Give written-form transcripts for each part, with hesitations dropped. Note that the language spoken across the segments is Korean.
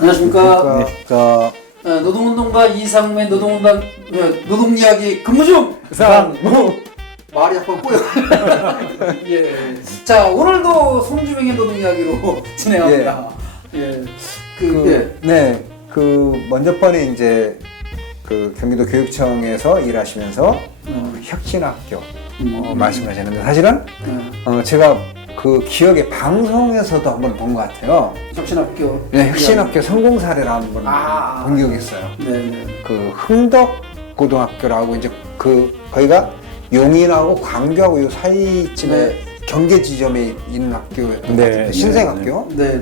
안녕하십니까. 안녕하십니까. 노동운동가 이상무의 노동 이야기 근무 중! 상무. 말이 약간 꼬여. 예. 자, 오늘도 송주명의 노동 이야기로 진행합니다. 예. 먼저 번에 이제 그 경기도 교육청에서 일하시면서 혁신학교 말씀하셨는데 사실은 제가 그 기억에 방송에서도 한번 본 것 같아요. 혁신학교. 네, 혁신학교 성공 사례를 한번 본 기억이 있어요. 네. 그 흥덕 고등학교라고 이제 거기가 용인하고 광교하고 요 사이쯤에 네. 경계 지점에 있는 학교였던 것 같은데 신생학교. 네.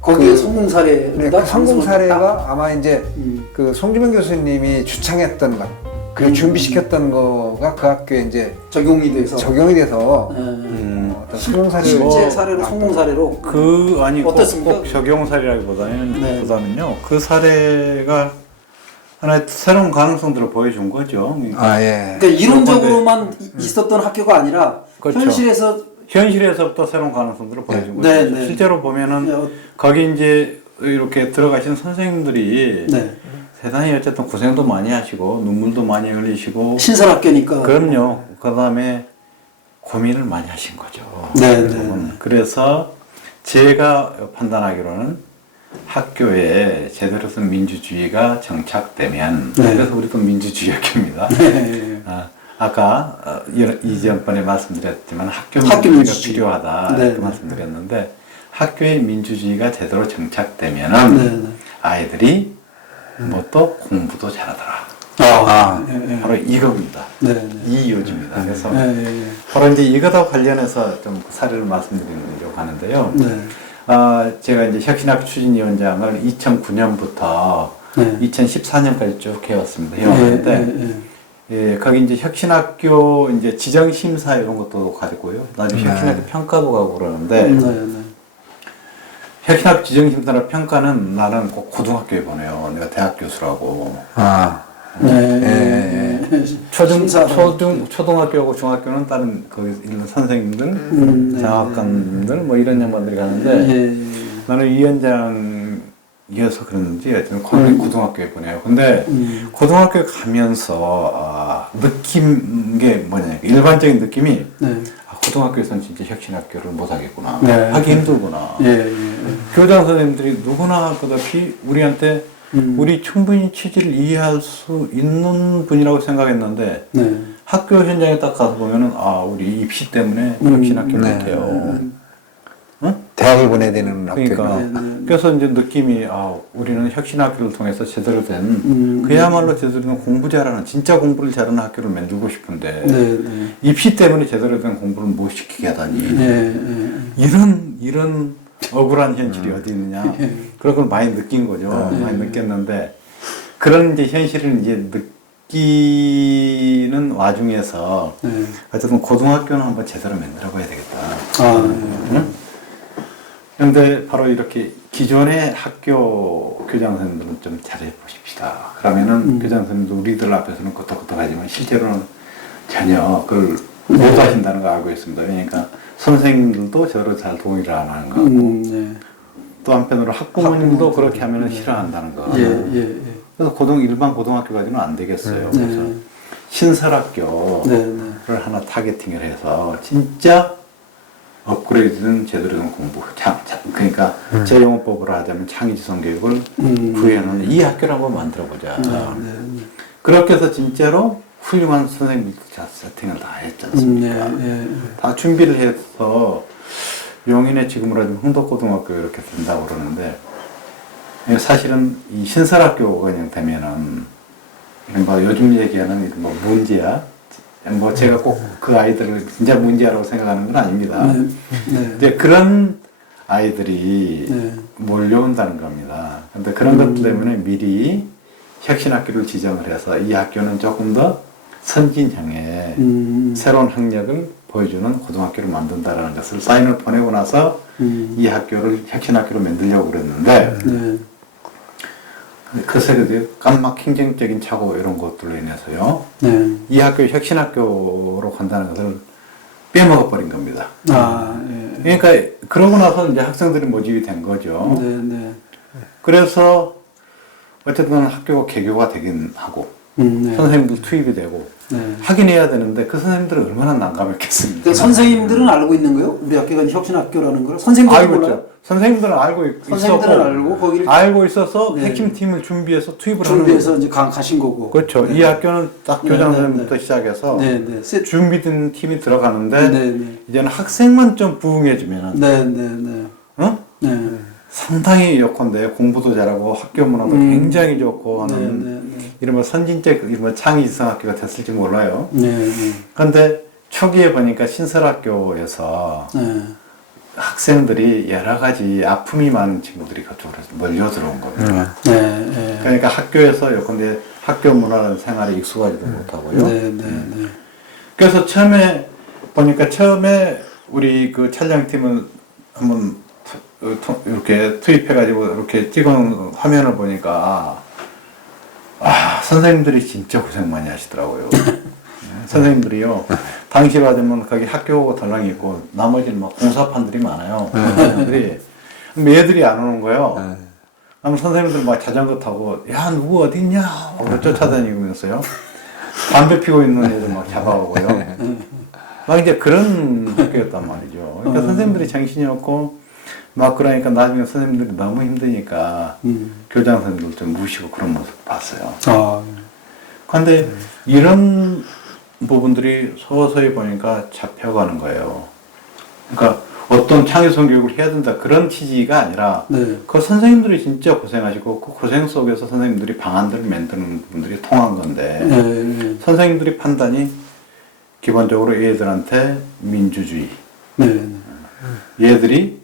거기에 성공 사례. 그 성공 사례가 아마 이제 그 송주명 교수님이 주창했던 것, 그 준비시켰던 거가 그 학교에 이제 적용이 돼서 어떤 성공 사례 실제 사례로 성공 사례로 어떻습니까? 꼭 적용 사례라기보다는요. 그 사례가 하나의 새로운 가능성들을 보여준 거죠. 그러니까 이론적으로만 있었던 학교가 아니라 그렇죠. 현실에서부터 새로운 가능성들을 보여준 거죠. 네. 실제로 보면은 거기 이제 이렇게 들어가신 선생님들이 대단히 어쨌든 고생도 많이 하시고 눈물도 많이 흘리시고 신설학교니까. 그럼요. 그 다음에 고민을 많이 하신 거죠. 네. 그래서 제가 판단하기로는 학교에 제대로 쓴 민주주의가 정착되면 그래서 우리도 민주주의 학교입니다. 아까 이전번에 말씀드렸지만 학교 민주주의가 필요하다 이렇게 말씀드렸는데 학교의 민주주의가 제대로 정착되면 아이들이 뭐 또 공부도 잘하더라. 바로 이겁니다. 이 요지입니다. 그래서 바로 이제 이거와 관련해서 좀 사례를 말씀드리려고 하는데요. 제가 이제 혁신학교 추진위원장을 2009년부터 2014년까지 쭉 해왔습니다. 거기 이제 혁신학교 이제 지정심사 이런 것도 가지고요. 나중에 혁신학교 평가도 가고 그러는데 혁신학교 지정심사나 평가는 나는 꼭 고등학교에 보내요. 내가 대학 교수라고. 초등학교하고 중학교는 다른 거기 있는 선생님들, 장학관들 뭐 이런 양반들이 가는데 나는 위원장이어서 그런지 하여튼 고등학교에 보내요. 근데 고등학교에 가면서 느낀 게 뭐냐, 일반적인 느낌이 고등학교에서는 진짜 혁신학교를 못하겠구나, 하기 힘들구나. 교장 선생님들이 누구나 그다피 우리한테 우리 충분히 취지를 이해할 수 있는 분이라고 생각했는데 학교 현장에 딱 가서 보면은 우리 입시 때문에 혁신학교를 못해요. 대학을 보내야 되는 그러니까 학교가. 그래서 이제 느낌이 우리는 혁신학교를 통해서 제대로 된 그야말로 제대로 된 공부 잘하는 진짜 공부를 잘하는 학교를 만들고 싶은데 입시 때문에 제대로 된 공부를 못 시키게 하다니 이런 억울한 현실이 어디 있느냐. 그런 걸 많이 느낀 거죠. 많이 느꼈는데 그런 이제 현실을 이제 느끼는 와중에서 어쨌든 고등학교는 한번 제대로 만들어 봐야 되겠다. 그런데 바로 이렇게 기존의 학교 교장 선생님들은 좀 잘해 보십시다. 그러면은 교장 선생님도 우리들 앞에서는 끄떡끄떡하지만 실제로는 전혀 그걸 못 하신다는 걸 알고 있습니다. 그러니까 선생님들도 저를 잘 동의를 안 하는 거고 또 한편으로 학부모님도 그렇게 하면 싫어한다는 거. 그래서 일반 고등학교까지는 안 되겠어요. 그래서 신설학교를 하나 타겟팅을 해서 진짜 업그레이드된 제대로 된 공부, 그러니까 제 용어법으로 하자면 창의지성 교육을 구현하는 이 학교를 한번 만들어보자. 그렇게 해서 진짜로 훌륭한 선생님들 세팅을 다 했지 않습니까? 다 준비를 해서 용인에 지금으로 하면 흥덕고등학교 이렇게 된다고 그러는데 사실은 이 신설학교가 그냥 되면은 뭐 요즘 얘기하는 뭐 문제야. 뭐 제가 꼭 그 아이들을 진짜 문제라고 생각하는 건 아닙니다. 이제 그런 아이들이 몰려온다는 겁니다. 근데 그런 것들 때문에 미리 혁신학교를 지정을 해서 이 학교는 조금 더 선진형의 새로운 학력을 보여주는 고등학교를 만든다라는 것을 사인을 보내고 나서 이 학교를 혁신학교로 만들려고 그랬는데 그 세대들이 깜막 행정적인 착오 이런 것들로 인해서요. 이 학교 혁신학교로 간다는 것을 빼먹어 버린 겁니다. 그러니까 그러고 나서 이제 학생들이 모집이 된 거죠. 네, 네. 그래서 어쨌든 학교가 개교가 되긴 하고 네. 선생님들 투입이 되고 네. 하긴 해야 되는데 그 선생님들은 얼마나 난감했겠습니까? 그 선생님들은 알고 있는 거요? 우리 학교가 이제 혁신학교라는 걸 선생님들은 알고 몰라요? 있죠. 선생님들은 알고 선생님들은 있었고 알고 거기를 알고 있어서 네. 핵심 팀을 준비해서 투입을 하는 준비해서 거죠. 이제 가신 거고. 그렇죠. 네. 이 학교는 딱 교장 네, 네, 선생님부터 시작해서 네, 네. 준비된 팀이 들어가는데 네, 네. 이제는 학생만 좀 부응해주면은 네, 네, 네. 어? 네. 상당히 요건데 공부도 잘하고 학교 문화도 굉장히 좋고 하는 네, 네, 네. 이른바 선진적 이른바 창의지성학교가 됐을지 몰라요. 네, 네. 그런데 초기에 보니까 신설학교에서 네. 학생들이 여러 가지 아픔이 많은 친구들이 그쪽으로 몰려 들어온 거예요. 네, 네. 그러니까 학교에서 요건데 학교 문화라는 생활에 익숙하지도 못하고요. 네, 네, 네. 그래서 처음에 보니까 우리 그 촬영팀을 한번 이렇게 투입해가지고 이렇게 찍어놓은 화면을 보니까 선생님들이 진짜 고생 많이 하시더라고요. 선생님들이요. 당시로 하자면 거기 학교 덜렁이 있고 나머지는 막 공사판들이 많아요. 선생님들이. 그럼 애들이 안 오는 거예요. 그럼 선생님들 막 자전거 타고 야 누구 어디 있냐 하고 쫓아다니면서요. 담배 피고 있는 애들 막 잡아오고요. 막 이제 그런 학교였단 말이죠. 그러니까 선생님들이 정신이 없고 막 그러니까 나중에 선생님들이 너무 힘드니까 교장 선생님들 좀 무시고 그런 모습 봤어요. 그런데 이런 부분들이 서서히 보니까 잡혀가는 거예요. 그러니까 어떤 창의성 교육을 해야 된다 그런 취지가 아니라 네. 그 선생님들이 진짜 고생하시고 그 고생 속에서 선생님들이 방안들을 만드는 분들이 통한 건데 네, 네. 선생님들이 판단이 기본적으로 얘들한테 민주주의 네. 얘들이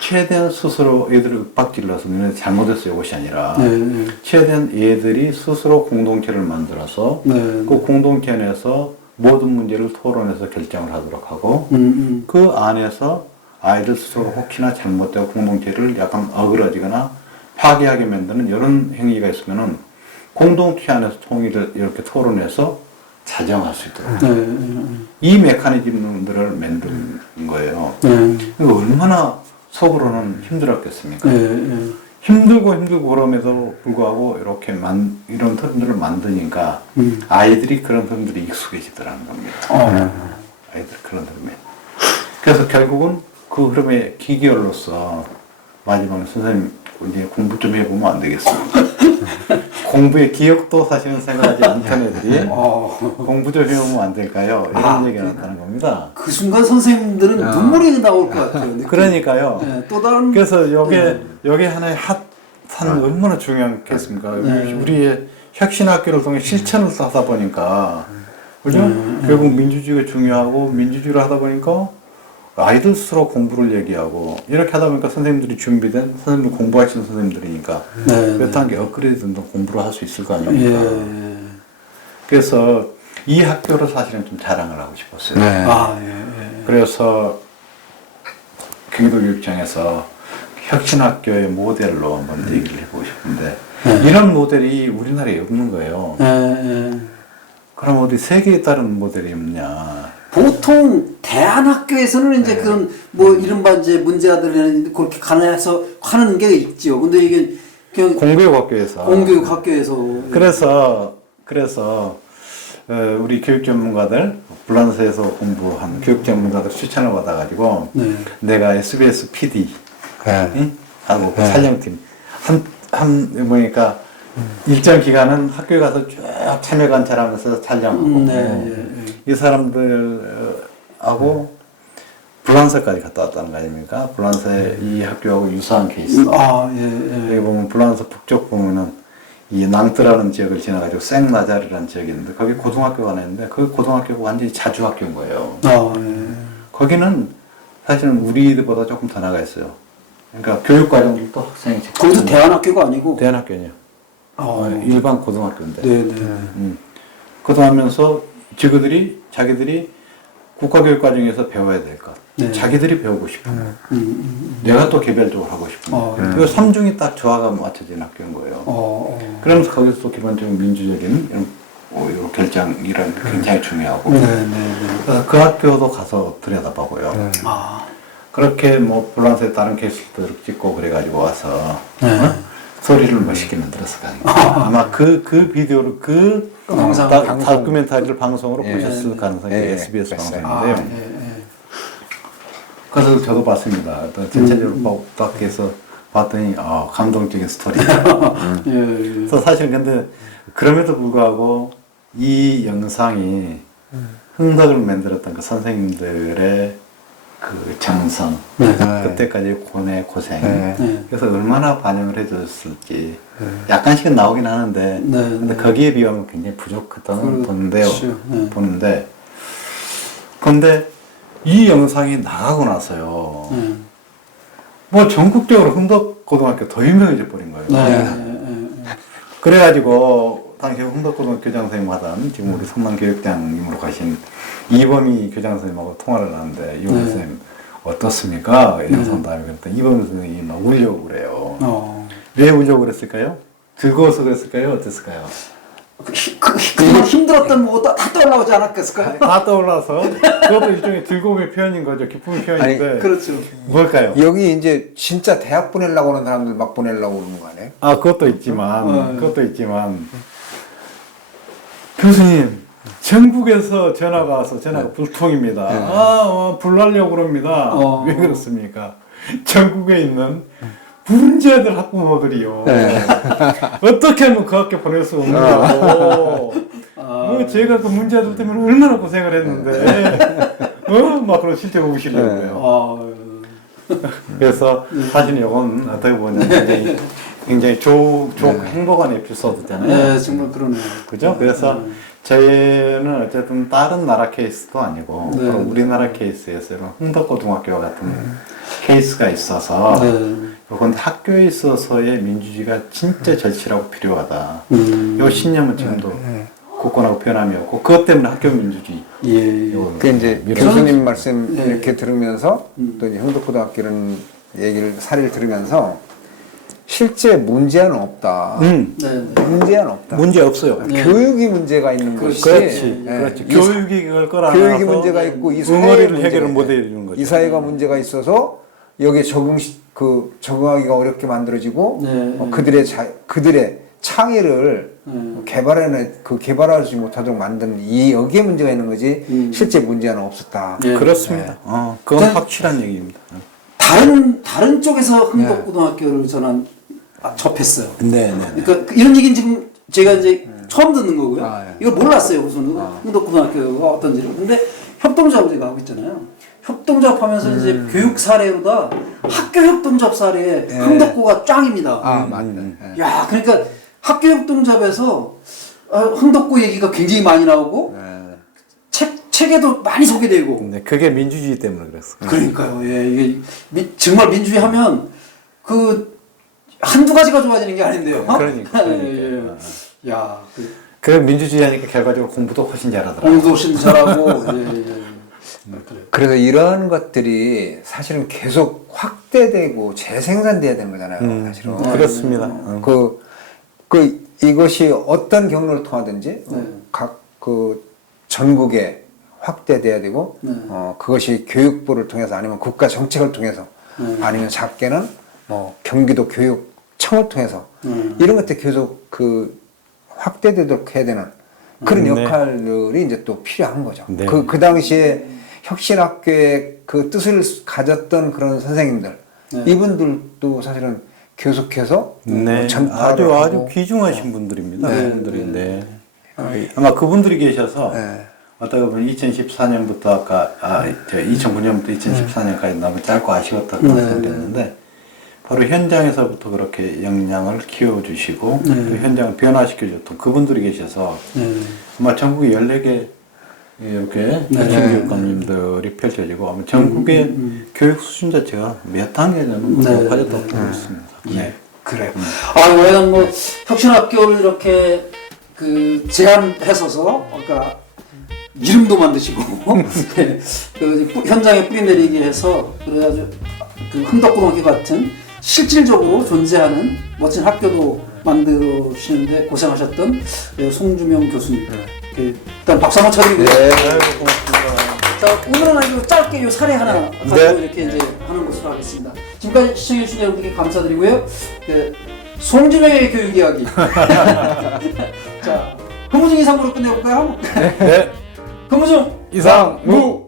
최대한 스스로 얘들을 윽박질러서 너네 잘못했어 이것이 아니라 네, 네. 최대한 얘들이 스스로 공동체를 만들어서 네. 그 공동체 내에서 모든 문제를 토론해서 결정을 하도록 하고 음. 그 안에서 아이들 스스로 혹시나 잘못되고 공동체를 약간 어그러지거나 파괴하게 만드는 이런 행위가 있으면은 공동체 안에서 통일을 이렇게 토론해서 자정할 수 있도록 네. 이 메커니즘들을 만든 거예요. 네. 이거 얼마나 속으로는 힘들었겠습니까? 네. 네. 힘들고 그럼에도 불구하고 이렇게 이런 흐름들을 만드니까 아이들이 그런 흐름들이 익숙해지더라는 겁니다. 아이들 그런 흐름에. 그래서 결국은 그 흐름의 기결로서 마지막에 선생님 이제 공부 좀 해보면 안 되겠습니까? 공부의 기억도 사실은 생각하지 않던 애들이 공부 좀 해보면 안 될까요? 이런 얘기가 나타나는 겁니다. 그 순간 선생님들은 눈물이 나올 것 같아요. 느낌. 그러니까요. 네, 또 다른 그래서 요게 하나의 핫한 얼마나 중요하겠습니까? 우리의 혁신학교를 통해 실천을 하다 보니까 그죠? 결국 민주주의가 중요하고 민주주의를 하다 보니까 아이들 스스로 공부를 얘기하고 이렇게 하다 보니까 선생님들이 준비된 선생님들 공부하시는 선생님들이니까 그렇다는 게 업그레이드 된 공부를 할 수 있을 거 아닙니까? 예. 그래서 이 학교를 사실은 좀 자랑을 하고 싶었어요. 네. 그래서 경기도 교육청에서 혁신학교의 모델로 한번 얘기를 해보고 싶은데 이런 모델이 우리나라에 없는 거예요. 그럼 어디 세계에 따른 모델이 없냐? 보통 대안학교에서는 이제 그런 뭐 이른바 이제 문제아들이 그렇게 가능해서 하는 게 있지요. 근데 이게 그냥 공교육학교에서 공교육학교에서 그래서 우리 교육 전문가들 불란서에서 공부한 교육 전문가들 추천을 받아가지고 내가 SBS PD 하고 그 촬영팀 한 보니까 일정 기간은 학교에 가서 쭉 참여 관찰하면서 촬영하고 이 사람들하고 불란서까지 갔다 왔다는 거 아닙니까? 불란서의 이 학교하고 유사한 케이스. 여기 보면 불란서 북쪽 보면은 이 낭뜨라는 지역을 지나가지고 생나자르라는 지역이 있는데 거기 고등학교가 하나 있는데 그 고등학교가 완전히 자주학교인 거예요. 거기는 사실은 우리들보다 조금 더 나가 있어요. 그러니까 교육과정도 학생이 거기도 대안학교가 아니고 대안학교냐? 일반 고등학교인데. 그것도 하면서 자기들이 국가교육과정에서 배워야 될 것. 자기들이 배우고 싶은 거. 내가 또 개별적으로 하고 싶은 거. 그 삼중이 딱 조화가 맞춰진 학교인 거예요. 그러면서 거기서 또 기본적인 민주적인 이런 결정 굉장히 중요하고. 그래서 그 학교도 가서 들여다보고요. 그렇게 뭐 불란서에 다른 케이스들을 찍고 그래가지고 와서 소리를 멋있게 만들었을 거아니에요. 아마 그 비디오를 영상 다큐멘터리를 방송으로 보셨을 가능성이 SBS 방송인데요. 그래서 저도 봤습니다. 또 전체적으로 딱 해서 봤더니 감동적인 스토리다. 그래서 사실 근데 그럼에도 불구하고 이 영상이 흥덕을 만들었던 그 선생님들의 그 정성, 그때까지 고생, 그래서 얼마나 반영을 해줬을지 약간씩은 나오긴 하는데, 근데 거기에 비하면 굉장히 부족하다는 보는데, 근데 이 영상이 나가고 나서요, 뭐 전국적으로 흥덕고등학교 더 유명해져 버린 거예요. 그래가지고 당시 흥덕고등학교 교장선생님 하던 지금 우리 성남교육대장님으로 가신 이범희 교장선생님하고 통화를 하는데 이범희 선생님 어떻습니까? 영상 다음에 그랬더니 이범희 선생님이 막 울려고 그래요. 왜 울려고 그랬을까요? 즐거워서 그랬을까요? 어땠을까요? 그동안 힘들었던 뭐다 떠올라오지 않았겠을까요? 다 떠올라서 그것도 일종의 즐거움의 표현인 거죠. 기쁨의 표현인데. 아니, 그렇죠. 뭘까요? 여기 이제 진짜 대학 보내려고 하는 사람들 막 보내려고 그러는 거 아니에요? 그것도 있지만 교수님 전국에서 전화가 와서 전화가 불통입니다. 불나려고 그럽니다. 왜 그렇습니까? 전국에 있는 문제아들 학부모들이요. 어떻게 하면 그 학교 보낼 수 없냐고. 제가 그 문제아들 때문에 얼마나 고생을 했는데, 막 그런 실제 우시려고요. 그래서 사실 이건 어떻게 보면 굉장히 행복한 에피소드잖아요. 네, 정말 그러네요. 그죠? 그래서 저희는 어쨌든 다른 나라 케이스도 아니고 그럼 우리나라 케이스에서는 흥덕고등학교와 같은 케이스가 있어서 그런데 학교에 있어서의 민주주의가 진짜 절실하고 필요하다. 이 신념은 지금도 굳건하고 변함이 없고 그것 때문에 학교 민주주의. 그 이제 교수님 말씀 이렇게 들으면서 또 이제 흥덕고등학교는 사례를 들으면서 실제 문제는 없다. 문제는 없다. 문제 없어요. 교육이 문제가 있는 것이. 그렇지. 교육이 그걸 끌어안아서 교육이 문제가 있고 이 응어리를 해결을 못 해주는 거죠. 이 사회가 문제가 있어서 여기에 적응하기가 어렵게 만들어지고 그들의 창의를 개발하지 못하도록 만드는 여기에 문제가 있는 거지 실제 문제는 없었다. 그렇습니다. 그건 확실한 얘기입니다. 다른 쪽에서 흥덕고등학교를 저는 접했어요. 네. 그러니까 이런 얘기는 지금 제가 이제 처음 듣는 거고요. 이걸 몰랐어요. 우선 흥덕고등학교가 어떤지를. 근데 협동조합을 제가 하고 있잖아요. 협동조합 하면서 이제 교육 사례보다 학교 협동조합 사례에 흥덕고가 짱입니다. 맞네. 야, 그러니까 학교 협동조합에서 흥덕고 얘기가 굉장히 많이 나오고 책에도 많이 소개되고. 네, 그게 민주주의 때문에 그랬어. 그러니까요. 이게 정말 민주주의 하면 한두 가지가 좋아지는 게 아닌데요. 그러니까. 야, 그 민주주의 하니까 결과적으로 공부도 훨씬 잘하더라고요. 공부도 훨씬 잘하고. 그래서 이런 것들이 사실은 계속 확대되고 재생산돼야 되는 거잖아요. 사실은. 그렇습니다. 이것이 어떤 경로를 통하든지 각 전국에 확대돼야 되고 그것이 교육부를 통해서 아니면 국가 정책을 통해서 아니면 작게는 뭐 경기도 교육청을 통해서 이런 것들 계속 확대되도록 해야 되는 그런 역할들이 이제 또 필요한 거죠. 그 당시에 혁신학교의 그 뜻을 가졌던 그런 선생님들 이분들도 사실은 계속해서 전파를 아주 귀중하신 분들입니다. 그분들인데 아마 그분들이 계셔서 어떻게 보면 2014년부터 아까 2009년부터 2014년까지 너무 짧고 아쉬웠다고 말씀드렸는데 바로 현장에서부터 그렇게 역량을 키워주시고 또 현장을 변화시켜줬던 그분들이 계셔서 아마 전국에 14개 이렇게 혁신교육감님들이 펼쳐지고 아마 전국의 교육 수준 자체가 몇 단계는 높아졌다고 보고 있습니다. 그래요. 왜냐면 뭐 혁신학교를 이렇게 제안했어서 그러니까 이름도 만드시고 현장에 뿌리내리기 해서 그래가지고 흥덕고등학교 같은 실질적으로 존재하는 멋진 학교도 만드시는데 고생하셨던 송주명 교수님. 일단 박수 한번 쳐드리고요. 고맙습니다. 자, 오늘은 아주 짧게 요 사례 하나 가지고 이렇게 이제 하는 것으로 하겠습니다. 지금까지 시청해주신 여러분들께 감사드리고요. 그 송진영의 교육 이야기. 자, 근무중 이상으로 끝내볼까요? 네. 근무중 이상무.